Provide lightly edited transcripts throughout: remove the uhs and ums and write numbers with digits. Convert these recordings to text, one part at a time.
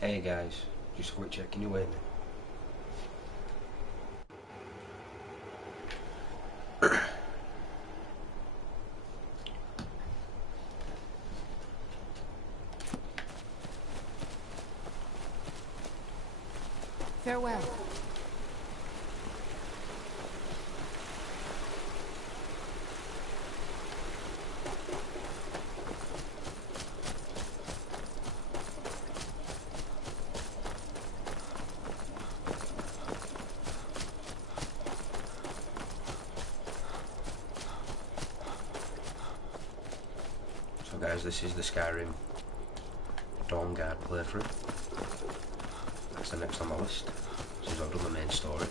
Hey guys, just quick check, can you hear me? Farewell. So guys, this is the Skyrim Dawn Guard playthrough. That's the next on my list, since I've done the main story.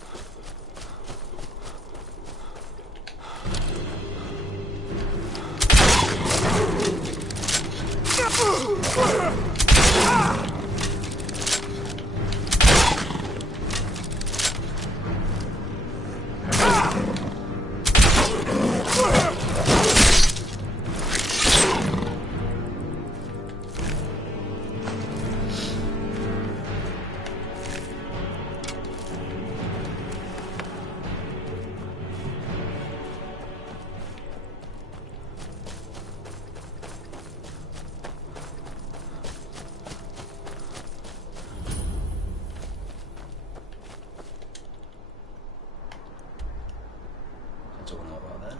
To unlock that there,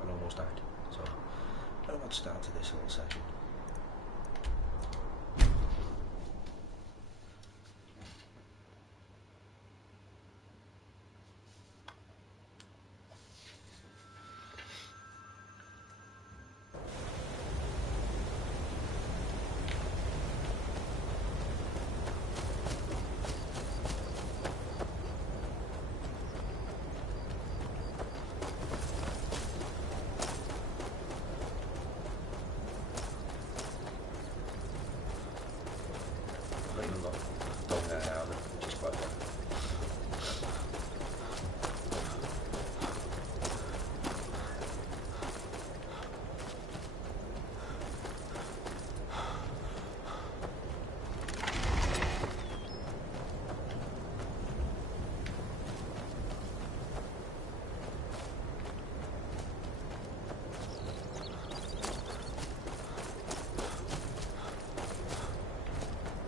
and almost died. So I don't know what to start to this little session.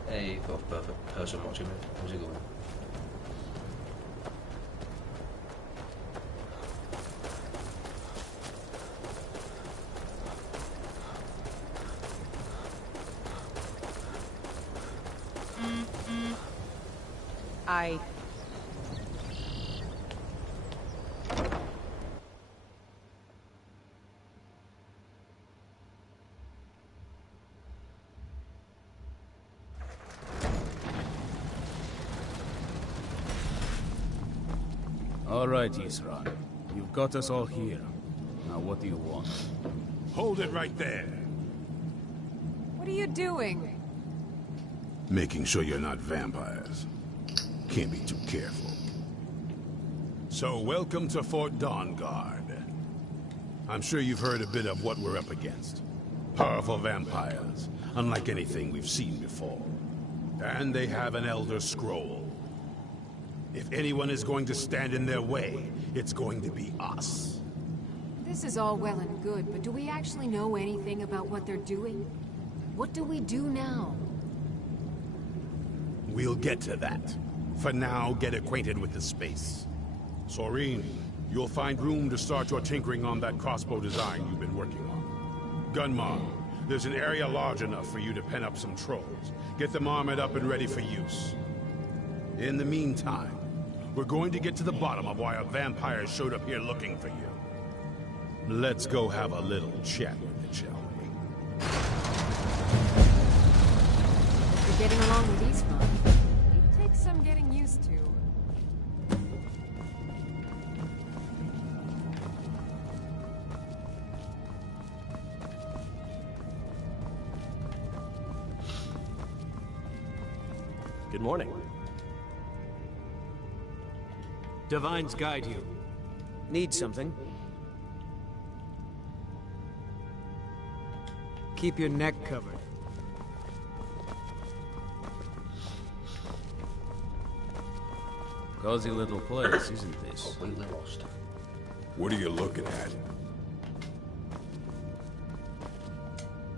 Hey, got a perfect person watching me. How's it going? I... All right, Isra. You've got us all here. Now what do you want? Hold it right there. What are you doing? Making sure you're not vampires. Can't be too careful. So, welcome to Fort Dawnguard. I'm sure you've heard a bit of what we're up against. Powerful vampires, unlike anything we've seen before. And they have an Elder Scroll. If anyone is going to stand in their way, it's going to be us. This is all well and good, but do we actually know anything about what they're doing? What do we do now? We'll get to that. For now, get acquainted with the space. Soreen, you'll find room to start your tinkering on that crossbow design you've been working on. Gunmar, there's an area large enough for you to pen up some trolls. Get them armored up and ready for use. In the meantime, we're going to get to the bottom of why a vampire showed up here looking for you. Let's go have a little chat with it, shall we? You're getting along with these fun. It takes some getting used to. Good morning. Divines guide you. Need something? Keep your neck covered. Cozy little place, isn't this? Completely lost. What are you looking at?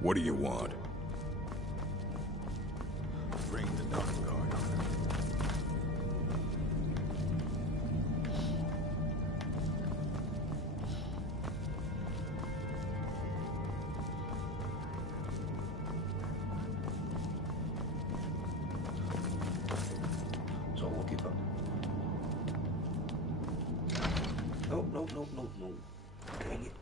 What do you want? Bring the dark guard on. So lucky for. No, no, no, no, no. Dang it.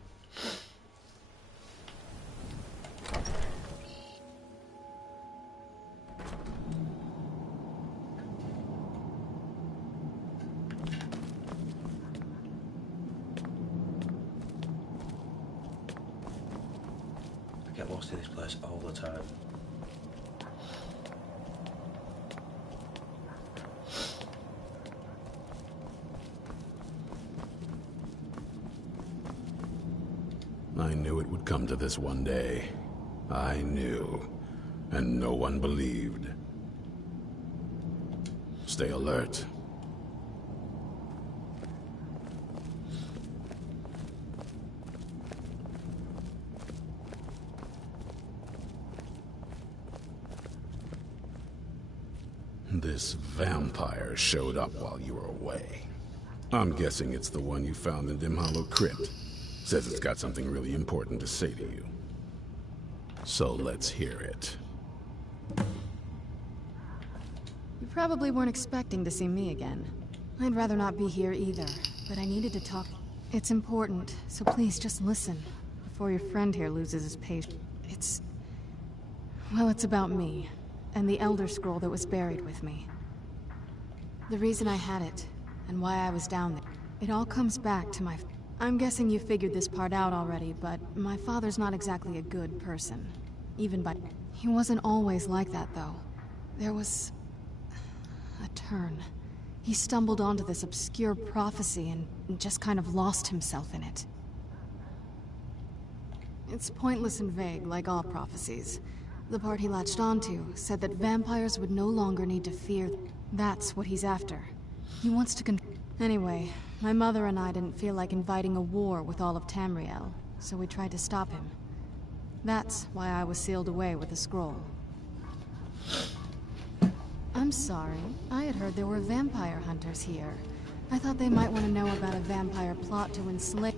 I get lost in this place all the time. I knew it would come to this one day. I knew. And no one believed. Stay alert. This vampire showed up while you were away. I'm guessing it's the one you found in Dim Hollow Crypt. Says it's got something really important to say to you. So let's hear it. You probably weren't expecting to see me again. I'd rather not be here either, but I needed to talk. It's important, so please just listen before your friend here loses his patience. Well, it's about me, and the Elder Scroll that was buried with me. The reason I had it, and why I was down there. It all comes back to my... I'm guessing you figured this part out already, but my father's not exactly a good person. Even by... He wasn't always like that, though. There was... a turn. He stumbled onto this obscure prophecy and just kind of lost himself in it. It's pointless and vague, like all prophecies. The part he latched onto said that vampires would no longer need to fear. That's what he's after. He wants to Anyway, my mother and I didn't feel like inviting a war with all of Tamriel, so we tried to stop him. That's why I was sealed away with the scroll. I'm sorry. I had heard there were vampire hunters here. I thought they might want to know about a vampire plot to enslave...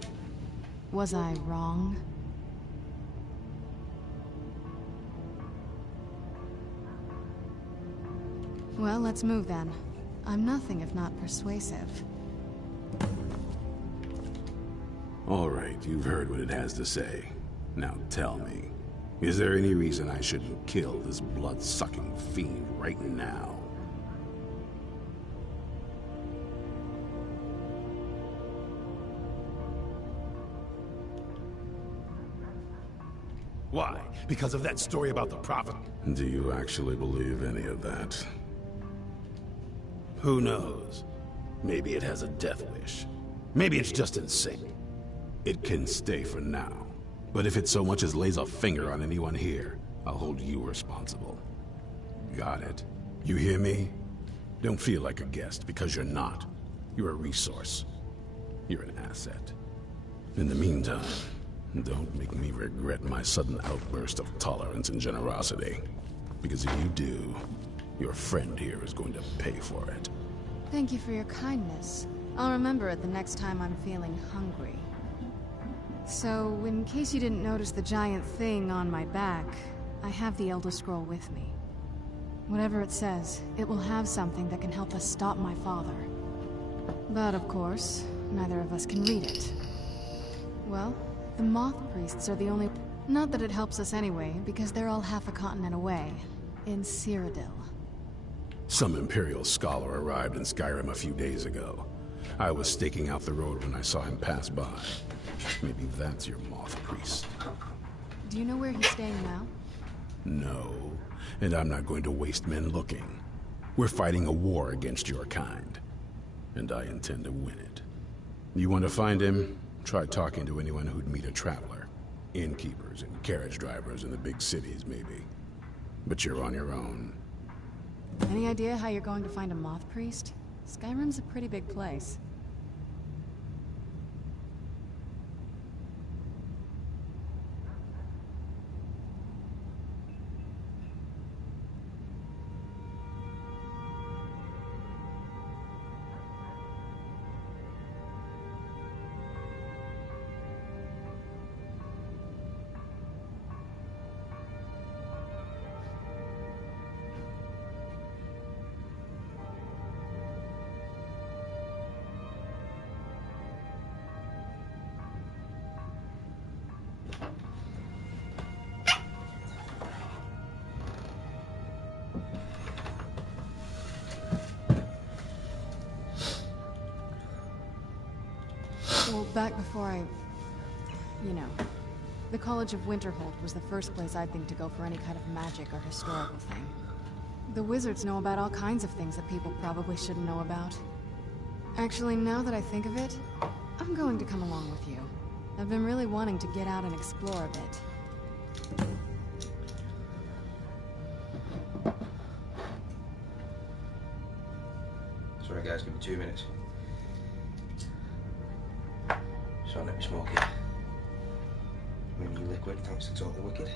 Was I wrong? Well, let's move then. I'm nothing if not persuasive. All right, you've heard what it has to say. Now tell me, is there any reason I shouldn't kill this blood-sucking fiend right now? Why? Because of that story about the prophet? Do you actually believe any of that? Who knows? Maybe it has a death wish. Maybe it's just insane. It can stay for now. But if it so much as lays a finger on anyone here, I'll hold you responsible. Got it? You hear me? Don't feel like a guest, because you're not. You're a resource. You're an asset. In the meantime, don't make me regret my sudden outburst of tolerance and generosity. Because if you do, your friend here is going to pay for it. Thank you for your kindness. I'll remember it the next time I'm feeling hungry. So, in case you didn't notice the giant thing on my back, I have the Elder Scroll with me. Whatever it says, it will have something that can help us stop my father. But of course, neither of us can read it. Well, the Moth Priests are the only... Not that it helps us anyway, because they're all half a continent away, in Cyrodiil. Some Imperial scholar arrived in Skyrim a few days ago. I was staking out the road when I saw him pass by. Maybe that's your Moth Priest. Do you know where he's staying now? No, and I'm not going to waste men looking. We're fighting a war against your kind, and I intend to win it. You want to find him? Try talking to anyone who'd meet a traveler. Innkeepers and carriage drivers in the big cities, maybe. But you're on your own. Any idea how you're going to find a Moth Priest? Skyrim's a pretty big place. Well, back before you know, the College of Winterhold was the first place I'd think to go for any kind of magic or historical thing. The wizards know about all kinds of things that people probably shouldn't know about. Actually, now that I think of it, I'm going to come along with you. I've been really wanting to get out and explore a bit. Sorry guys, give me 2 minutes. So let me smoke it. My new liquid, thanks to Totally Wicked.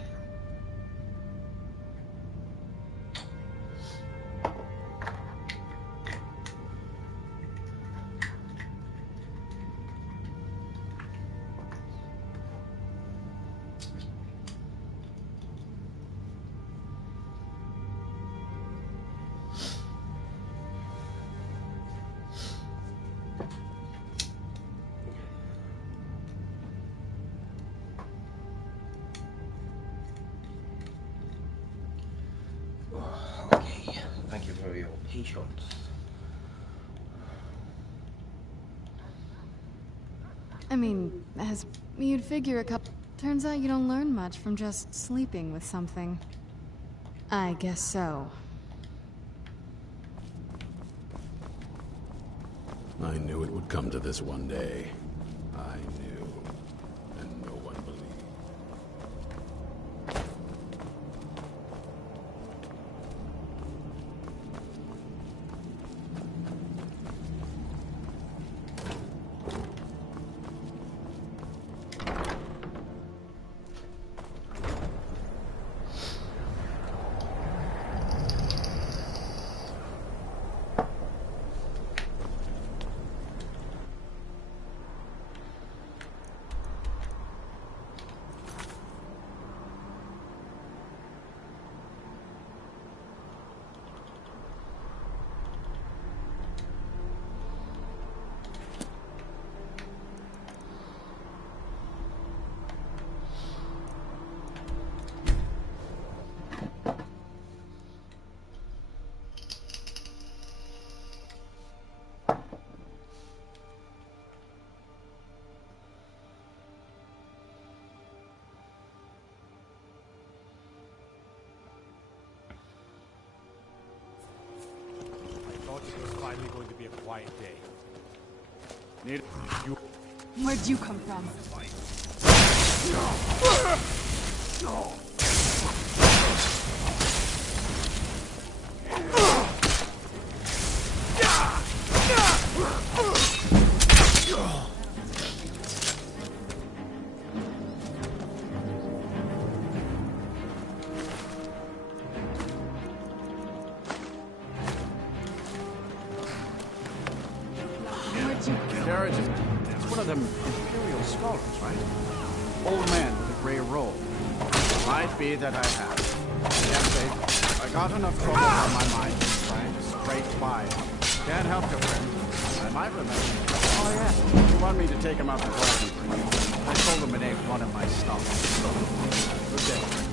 Okay, thank you for your patience. I mean, as you'd figure a couple... Turns out you don't learn much from just sleeping with something. I guess so. I knew it would come to this one day. I knew. And no one believed. It was finally going to be a quiet day. Where'd you come from? Garrett is one of them Imperial scholars, right? Old man with a gray robe. Might be that I have. Can't say. I got enough trouble on my mind trying to scrape by. Can't help you, friend. I might remember. Oh, yeah. You want me to take him out to Dragon for you? I told him it ain't one of my stuff. Good day.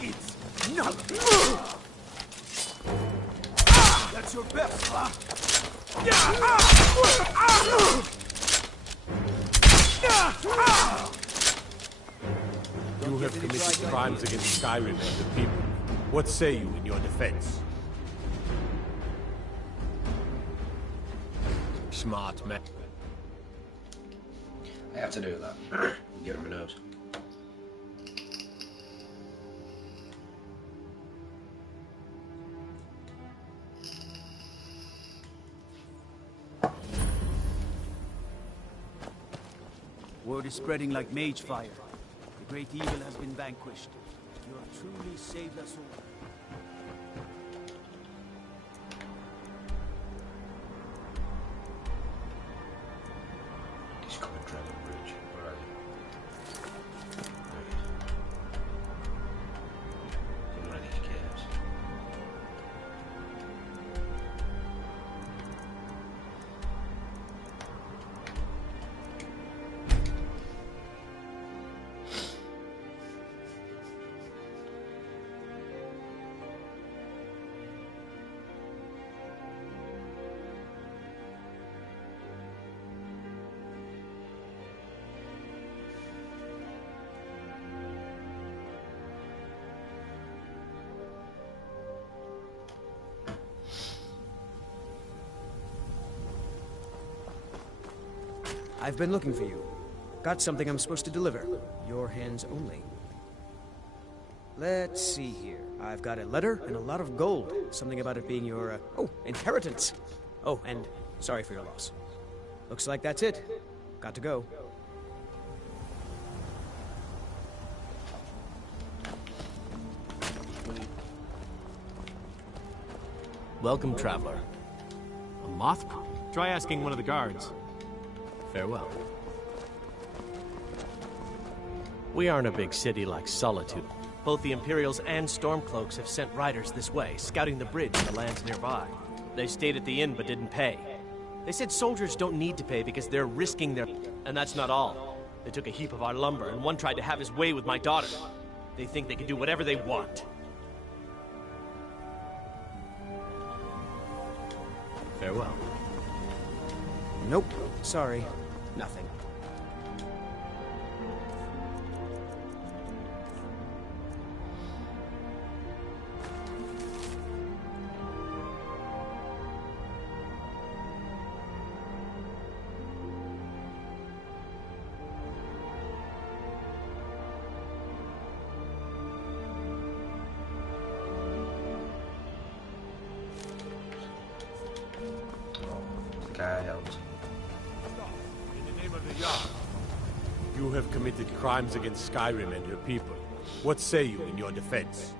It's not. That's your best, huh? You have committed crimes against Skyrim and the people. What say you in your defense? Smart man. I have to do that. Get on my nerves. Word is spreading like mage fire. The great evil has been vanquished. You have truly saved us all. He's coming down the bridge. Where are you? In one of these caves. I've been looking for you. Got something I'm supposed to deliver. Your hands only. Let's see here. I've got a letter and a lot of gold. Something about it being your, inheritance. Oh, and sorry for your loss. Looks like that's it. Got to go. Welcome, traveler. A moth? Try asking one of the guards. Farewell. We aren't a big city like Solitude. Both the Imperials and Stormcloaks have sent riders this way, scouting the bridge and the lands nearby. They stayed at the inn but didn't pay. They said soldiers don't need to pay because they're risking their... And that's not all. They took a heap of our lumber, and one tried to have his way with my daughter. They think they can do whatever they want. Farewell. Nope. Sorry. Nothing. You have committed crimes against Skyrim and her people. What say you in your defense?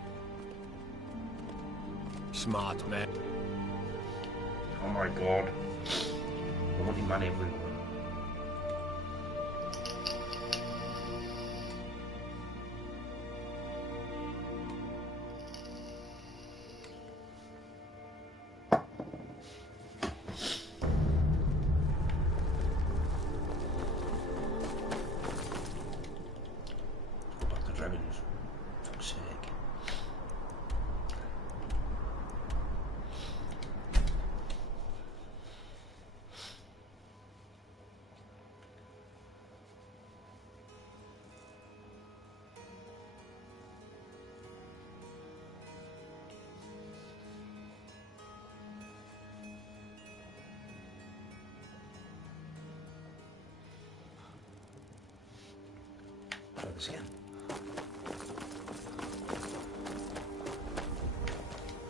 Smart man. Oh my god. I want him man everywhere.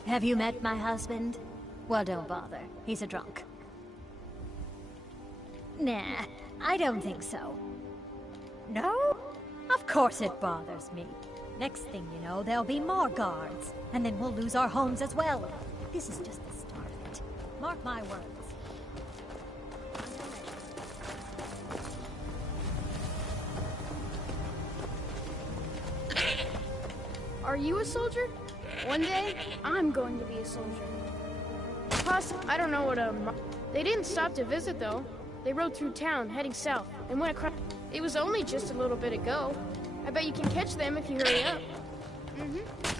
Have you met my husband? Well, don't bother. He's a drunk. Nah, I don't think so. No? Of course it bothers me. Next thing you know, there'll be more guards. And then we'll lose our homes as well. This is just the start of it. Mark my words. Are you a soldier? One day, I'm going to be a soldier. Plus, I don't know what a... They didn't stop to visit, though. They rode through town, heading south, and went across... It was only just a little bit ago. I bet you can catch them if you hurry up. Mm-hmm.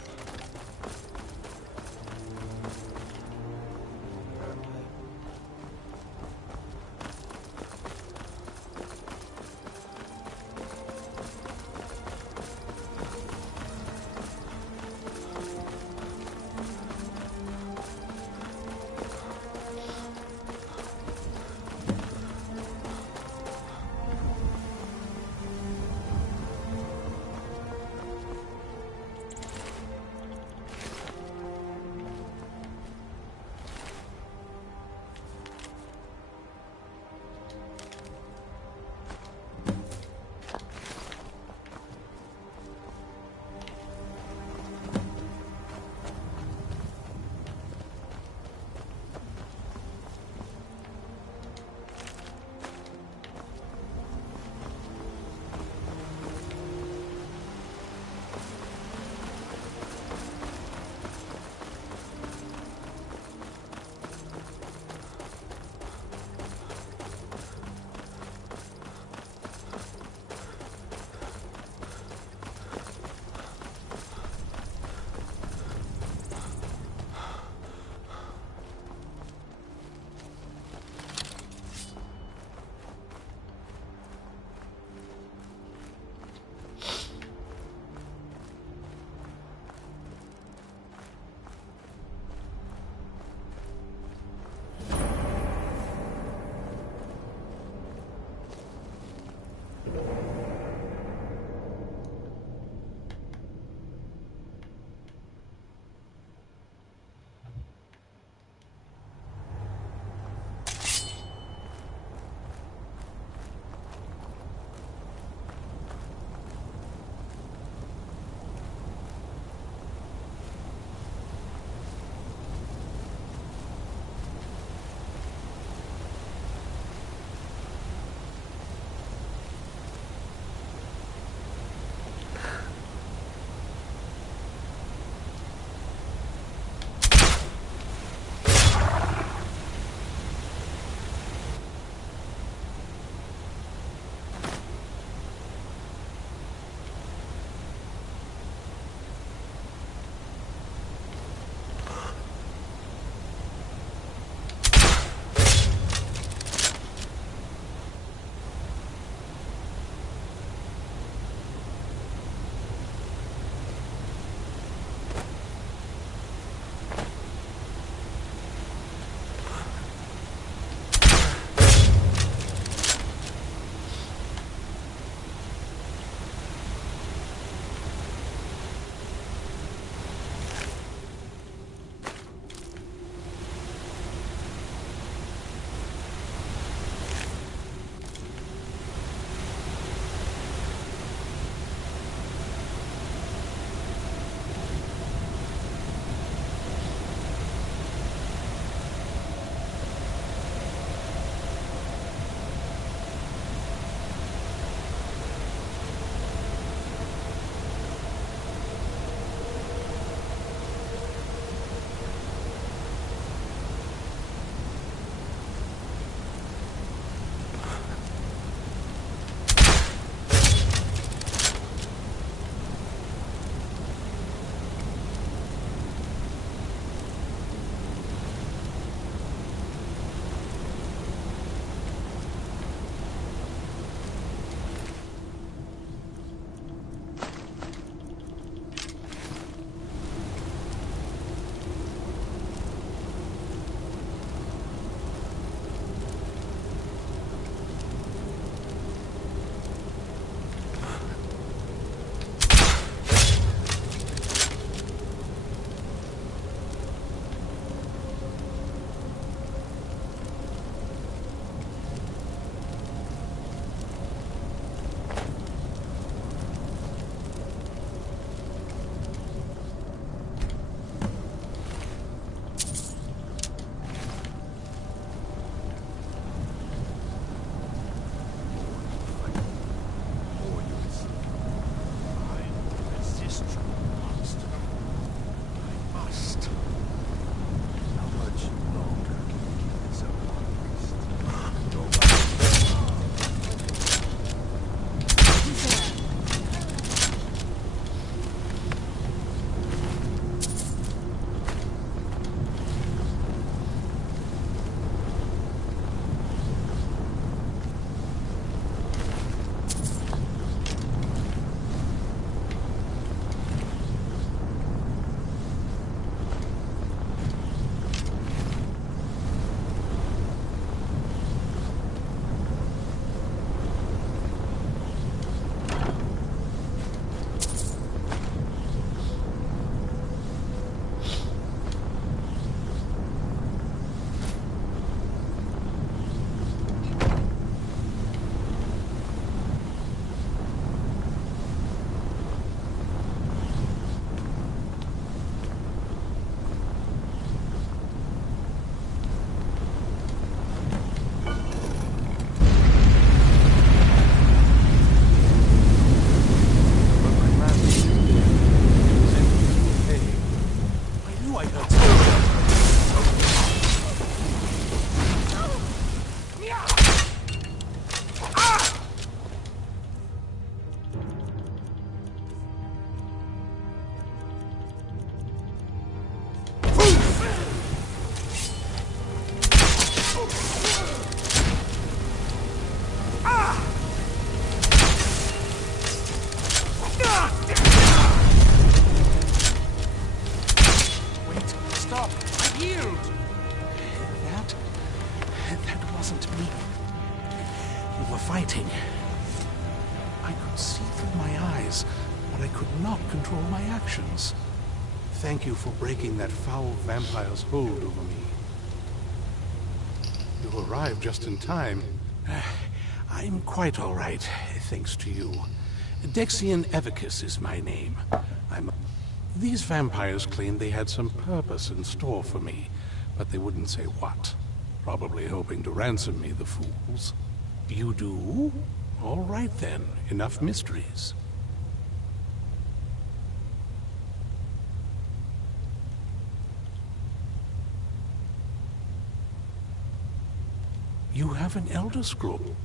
You were fighting. I could see through my eyes, but I could not control my actions. Thank you for breaking that foul vampire's hold over me. You arrived just in time. I'm quite all right, thanks to you. Dexian Evicus is my name. These vampires claimed they had some purpose in store for me, but they wouldn't say what. Probably hoping to ransom me, the fools. You do? All right then, enough mysteries. You have an Elder Scroll.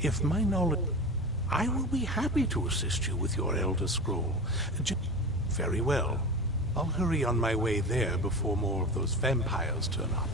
If my knowledge... I will be happy to assist you with your Elder Scroll. Very well. I'll hurry on my way there before more of those vampires turn up.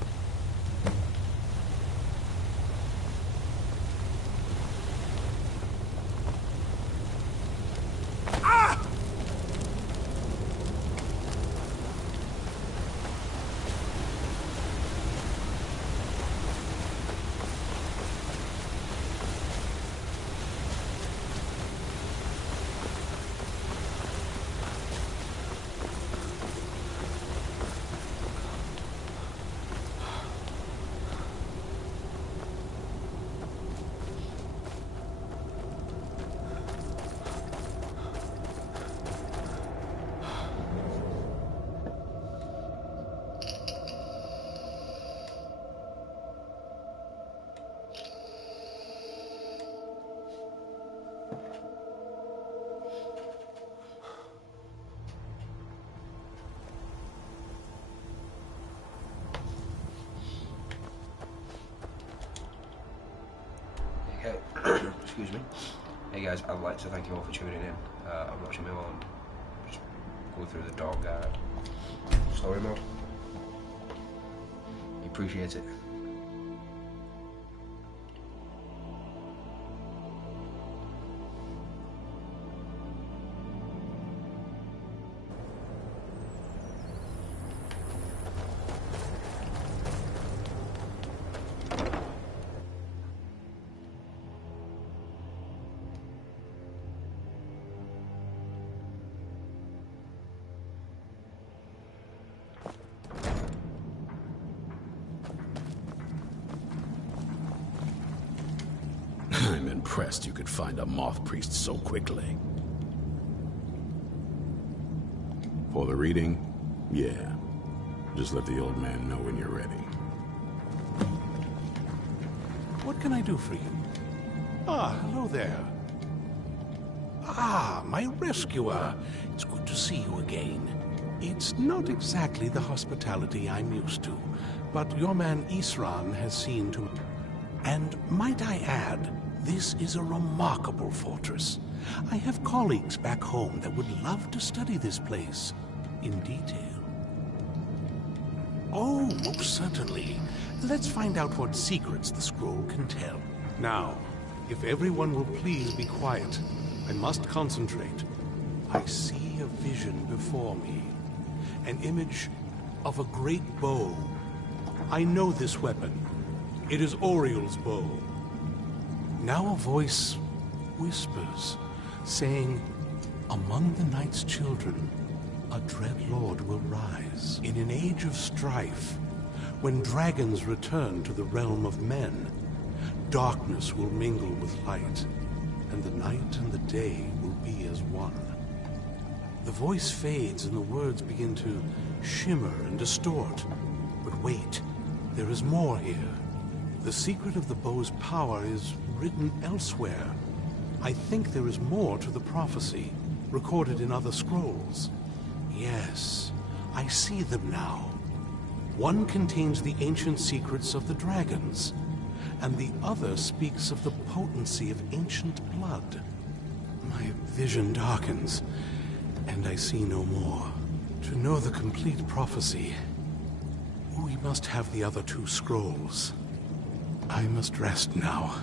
Excuse me. Hey guys, I'd like to thank you all for tuning in. I'm watching my own, just go through the Dawn Guard story mode. Appreciate it. I'm impressed you could find a moth priest so quickly. For the reading? Yeah. Just let the old man know when you're ready. What can I do for you? Ah, hello there. Ah, my rescuer. It's good to see you again. It's not exactly the hospitality I'm used to, but your man Isran has seen to... And might I add, this is a remarkable fortress. I have colleagues back home that would love to study this place in detail. Oh, most certainly. Let's find out what secrets the scroll can tell. Now, if everyone will please be quiet, I must concentrate. I see a vision before me. An image of a great bow. I know this weapon. It is Oriel's bow. Now a voice whispers, saying, among the night's children, a dread lord will rise. In an age of strife, when dragons return to the realm of men, darkness will mingle with light, and the night and the day will be as one. The voice fades and the words begin to shimmer and distort. But wait, there is more here. The secret of the bow's power is written elsewhere. I think there is more to the prophecy, recorded in other scrolls. Yes, I see them now. One contains the ancient secrets of the dragons, and the other speaks of the potency of ancient blood. My vision darkens, and I see no more. To know the complete prophecy, we must have the other two scrolls. I must rest now.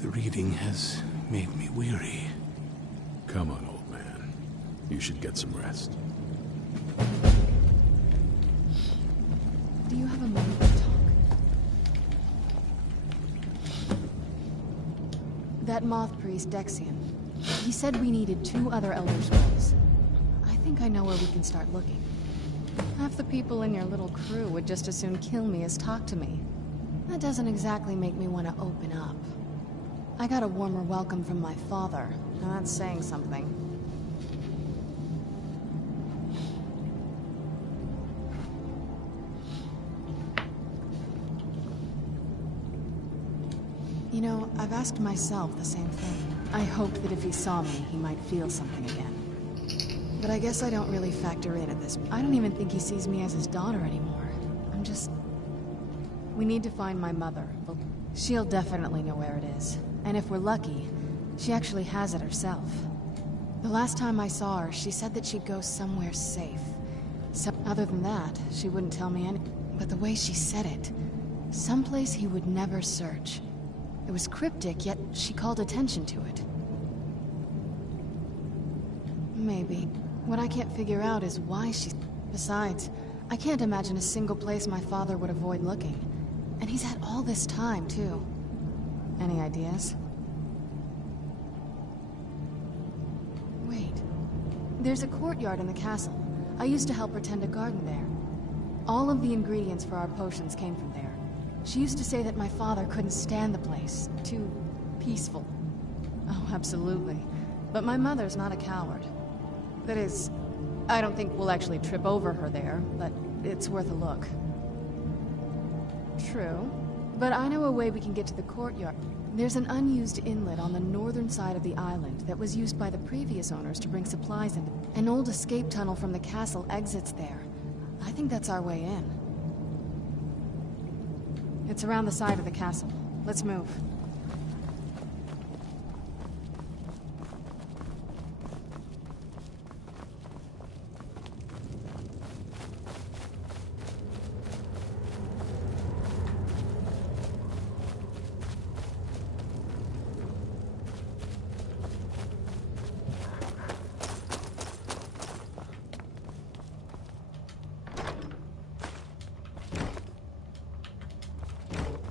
The reading has made me weary. Come on, old man. You should get some rest. Do you have a moment to talk? That moth priest, Dexian. He said we needed 2 other Elder Scrolls. I think I know where we can start looking. Half the people in your little crew would just as soon kill me as talk to me. That doesn't exactly make me want to open up. I got a warmer welcome from my father, and that's saying something. You know, I've asked myself the same thing. I hoped that if he saw me, he might feel something again. But I guess I don't really factor in at this. I don't even think he sees me as his daughter anymore. I'm just... We need to find my mother. She'll definitely know where it is. And if we're lucky, she actually has it herself. The last time I saw her, she said that she'd go somewhere safe. So, other than that, she wouldn't tell me any... But the way she said it, someplace he would never search. It was cryptic, yet she called attention to it. Maybe. What I can't figure out is why she... Besides, I can't imagine a single place my father would avoid looking. And he's had all this time, too. Any ideas? Wait. There's a courtyard in the castle. I used to help her tend a garden there. All of the ingredients for our potions came from there. She used to say that my father couldn't stand the place. Too peaceful. Oh, absolutely. But my mother's not a coward. That is, I don't think we'll actually trip over her there, but it's worth a look. True. But I know a way we can get to the courtyard. There's an unused inlet on the northern side of the island that was used by the previous owners to bring supplies in. An old escape tunnel from the castle exits there. I think that's our way in. It's around the side of the castle. Let's move.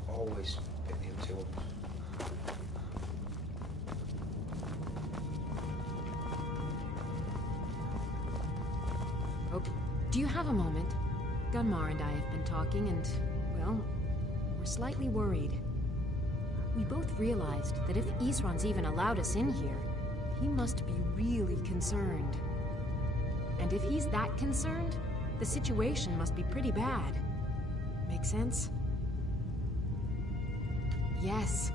Always pick the empty ones. Oh, do you have a moment? Gunmar and I have been talking and, well, we're slightly worried. We both realized that if Isran's even allowed us in here, he must be really concerned. And if he's that concerned, the situation must be pretty bad. Make sense? Yes.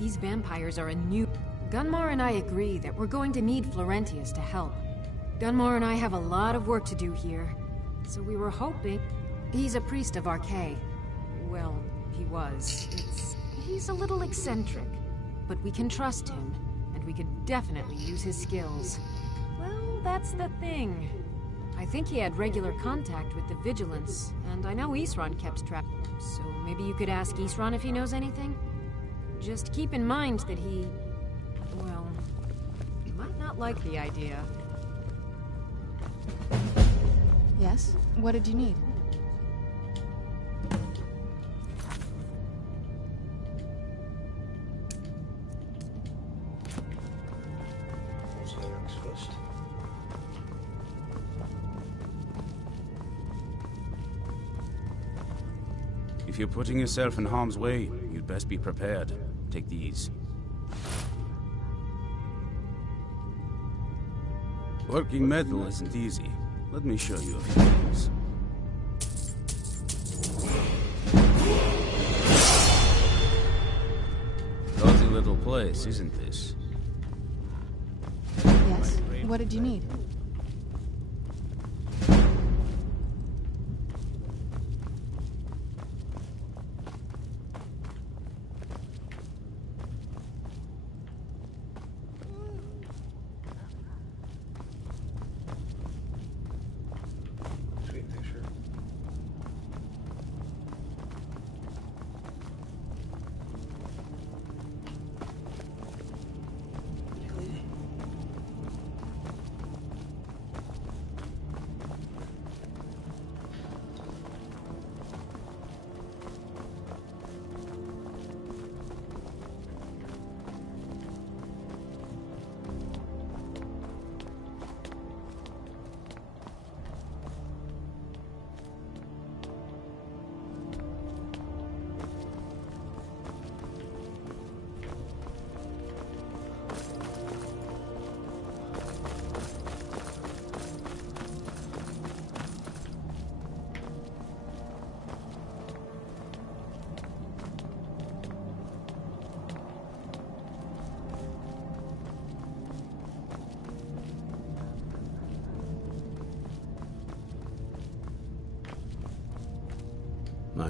These vampires are a new... Gunmar and I agree that we're going to need Florentius to help. Gunmar and I have a lot of work to do here, so we were hoping... He's a priest of Arcay. Well, he was. He's a little eccentric, but we can trust him, and we could definitely use his skills. Well, that's the thing. I think he had regular contact with the Vigilance, and I know Isran kept track. So maybe you could ask Isran if he knows anything? Just keep in mind that he... well, he might not like the idea. Yes? What did you need? What's the next first? If you're putting yourself in harm's way, you'd best be prepared. Take these. Working metal isn't easy. Let me show you a few things. Cozy little place, isn't this? Yes. What did you need? Sweet picture.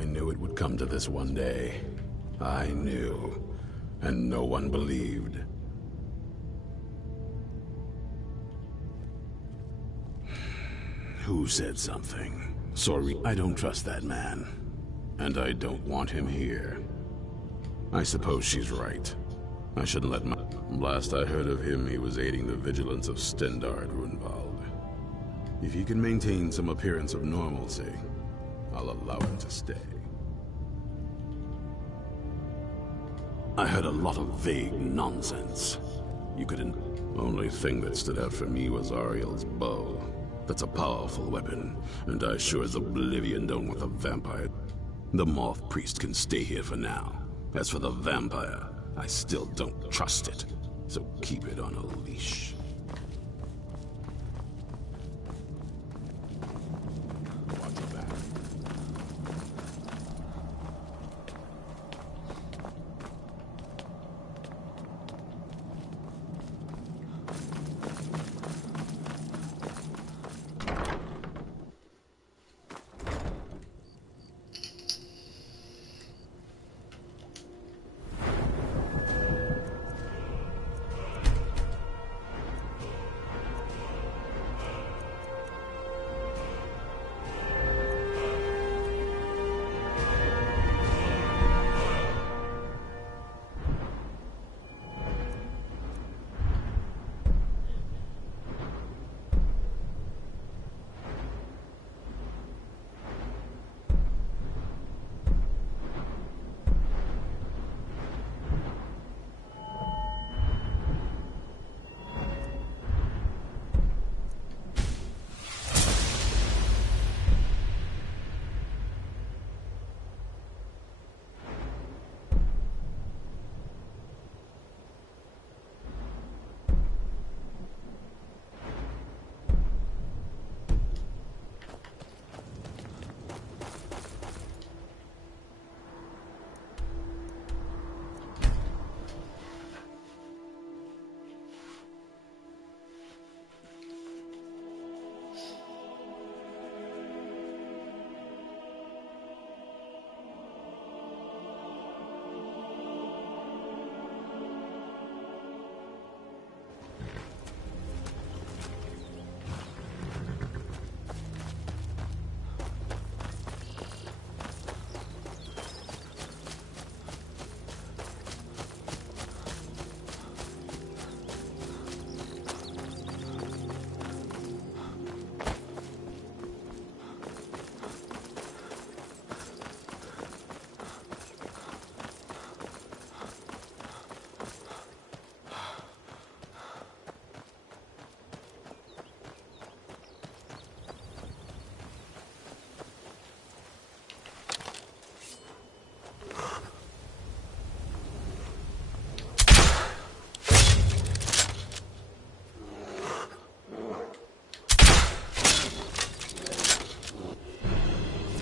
I knew it would come to this one day. I knew. And no one believed. Who said something? Sorry, I don't trust that man. And I don't want him here. I suppose she's right. I shouldn't let my... Last I heard of him, he was aiding the vigilance of Stendard Runvald. If he can maintain some appearance of normalcy, I'll allow him to stay. I heard a lot of vague nonsense. You couldn't... Only thing that stood out for me was Ariel's bow. That's a powerful weapon, and I sure as Oblivion don't want the vampire. The Moth Priest can stay here for now. As for the vampire, I still don't trust it. So keep it on a leash. Watch your back.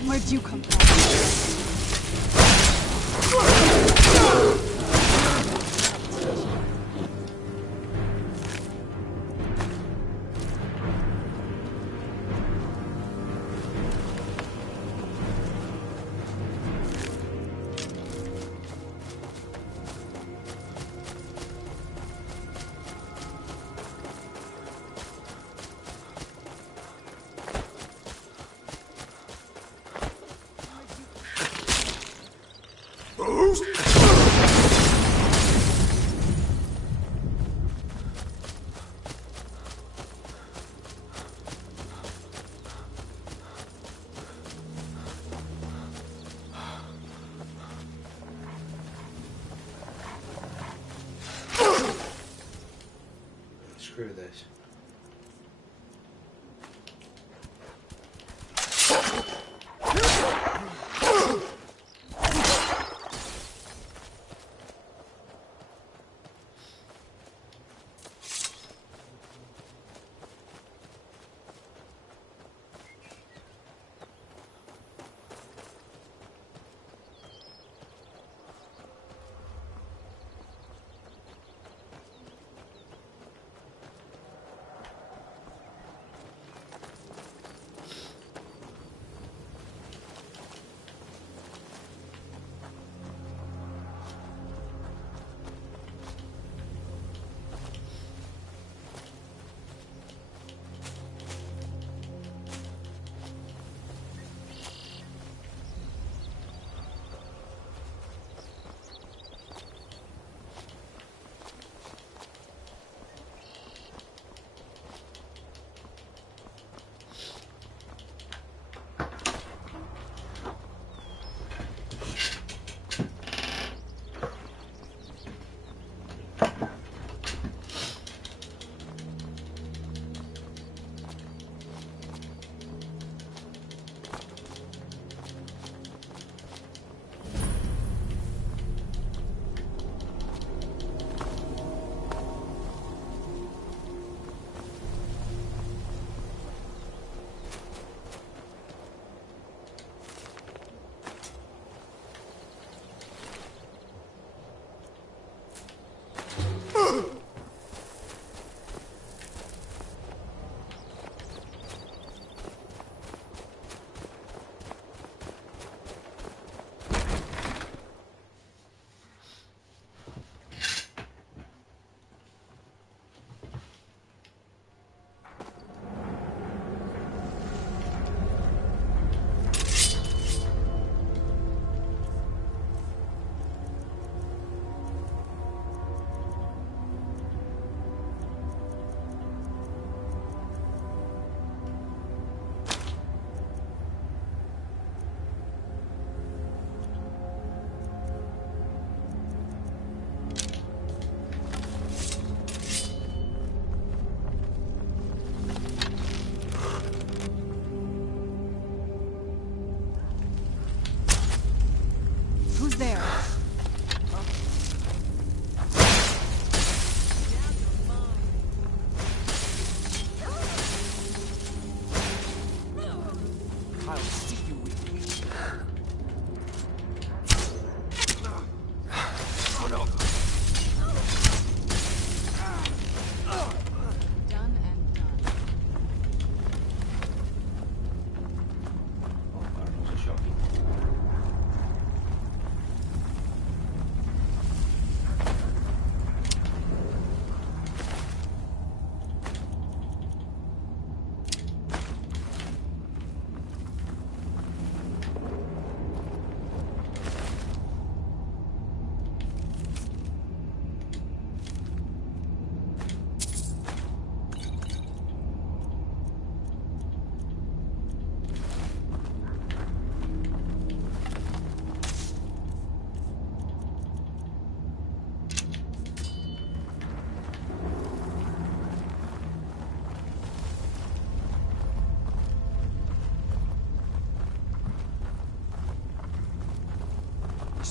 Where'd you come from? Screw this.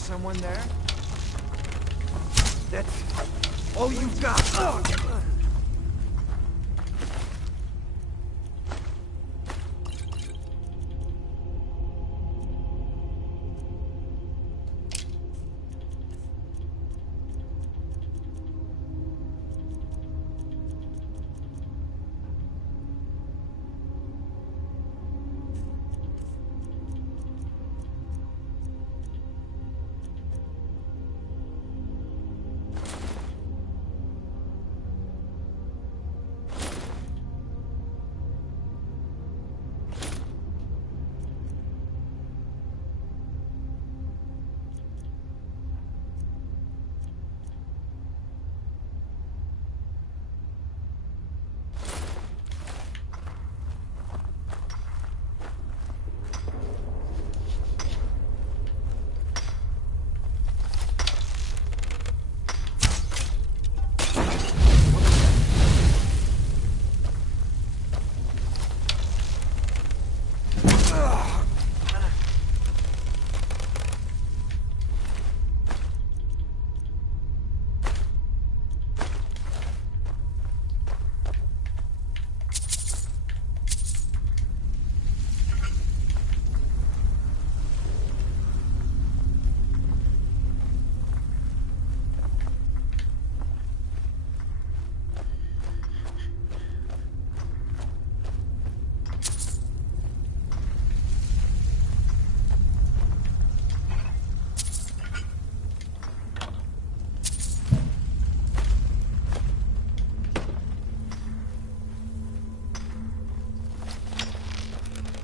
someone there? That's all you got.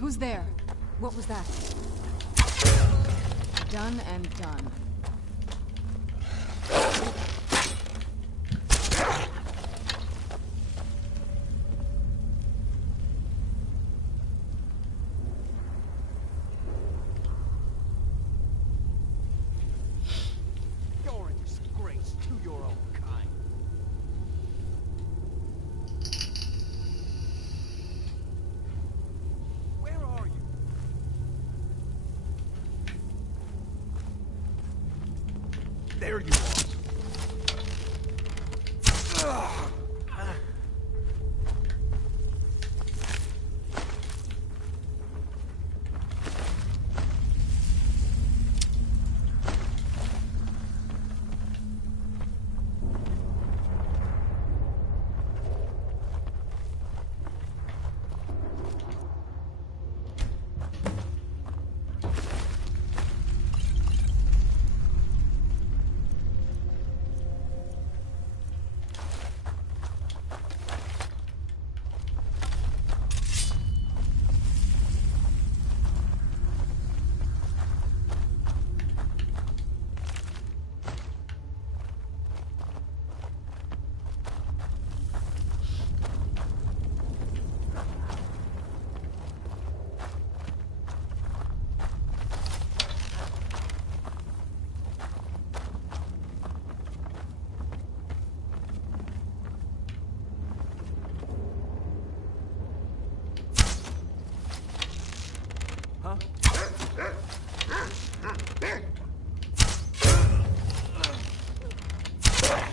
Who's there? What was that? Done and done. You're a disgrace to your own kind. Where are you? There you are.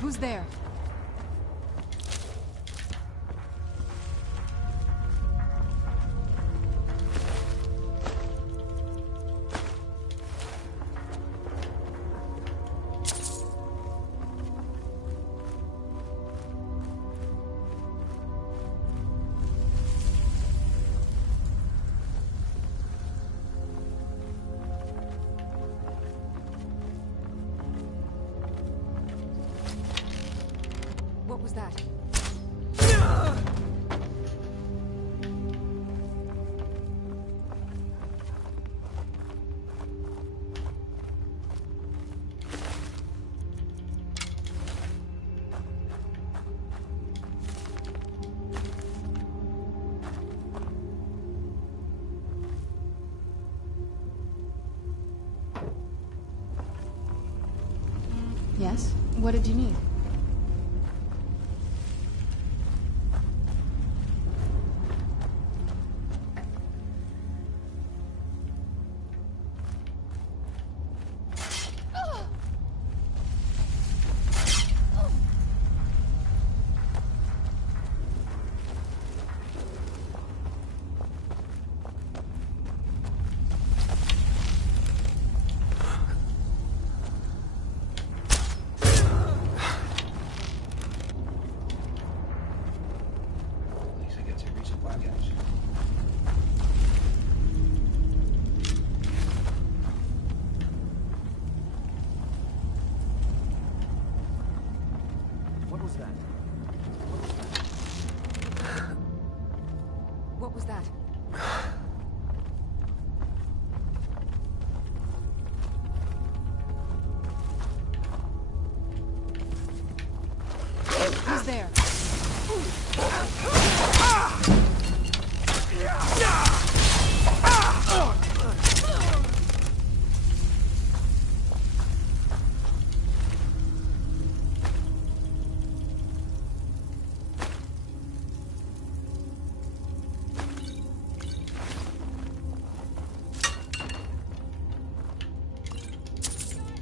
Who's there? What was that? Yes? What did you need? was that? What was that? Who's there?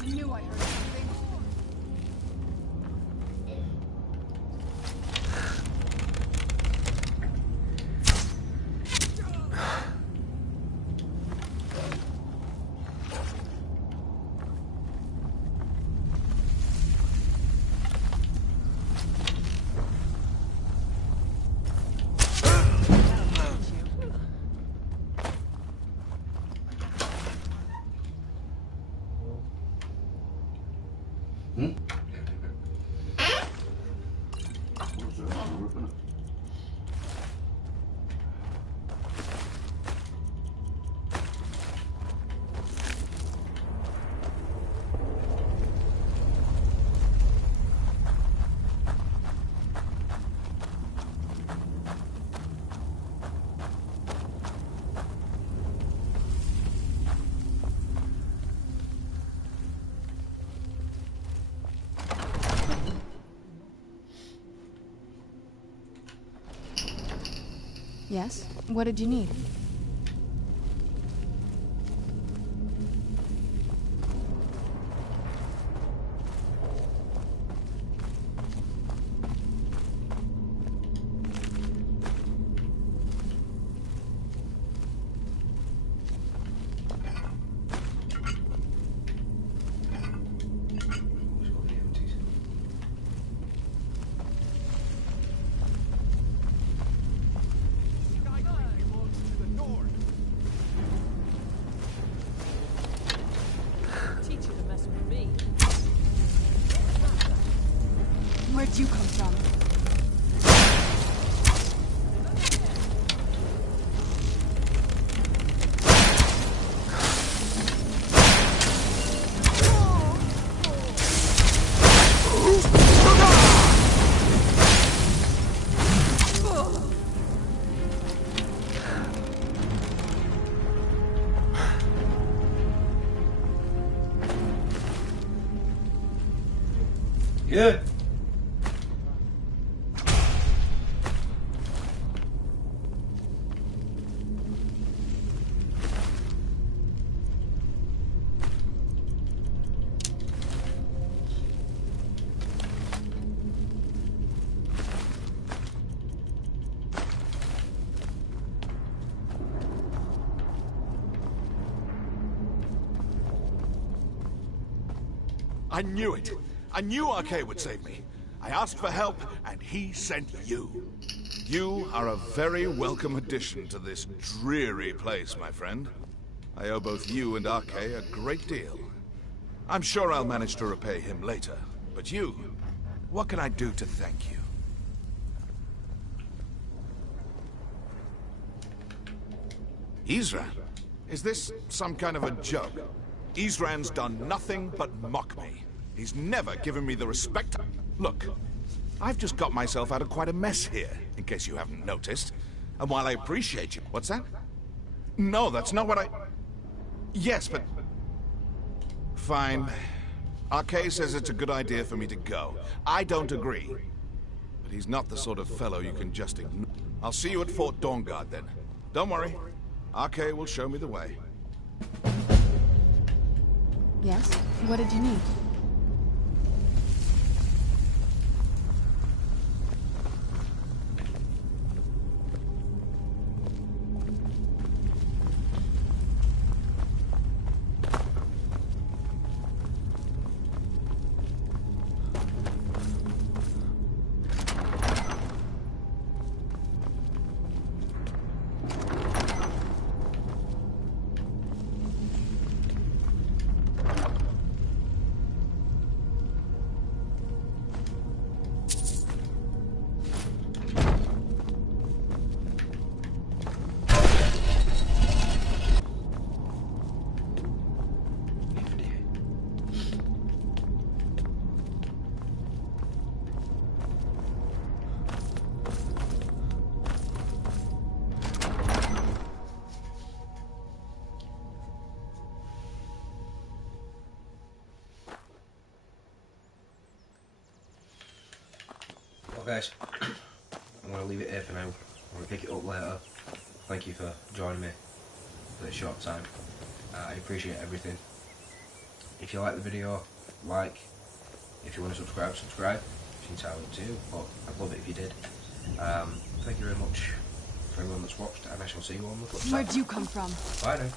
I knew I heard something. Yes? What did you need? Where'd you come from? Yeah. I knew it. I knew RK would save me. I asked for help, and he sent you. You are a very welcome addition to this dreary place, my friend. I owe both you and RK a great deal. I'm sure I'll manage to repay him later. But you, what can I do to thank you? Isran? Is this some kind of a joke? Isran's done nothing but mock me. He's never given me the respect. Look, I've just got myself out of quite a mess here, in case you haven't noticed. And while I appreciate you... What's that? No, that's not what I... Yes, but... Fine. RK says it's a good idea for me to go. I don't agree. But he's not the sort of fellow you can just ignore. I'll see you at Fort Dawnguard, then. Don't worry. RK will show me the way. Yes? What did you need? guys, I'm going to leave it here for now. I'm going to pick it up later. Thank you for joining me for this short time. I appreciate everything. If you like the video, like. If you want to subscribe. It's entirely up to you, but I'd love it if you did. Thank you very much for everyone that's watched, and I shall see you on the flip side. Where'd you come from? Bye now.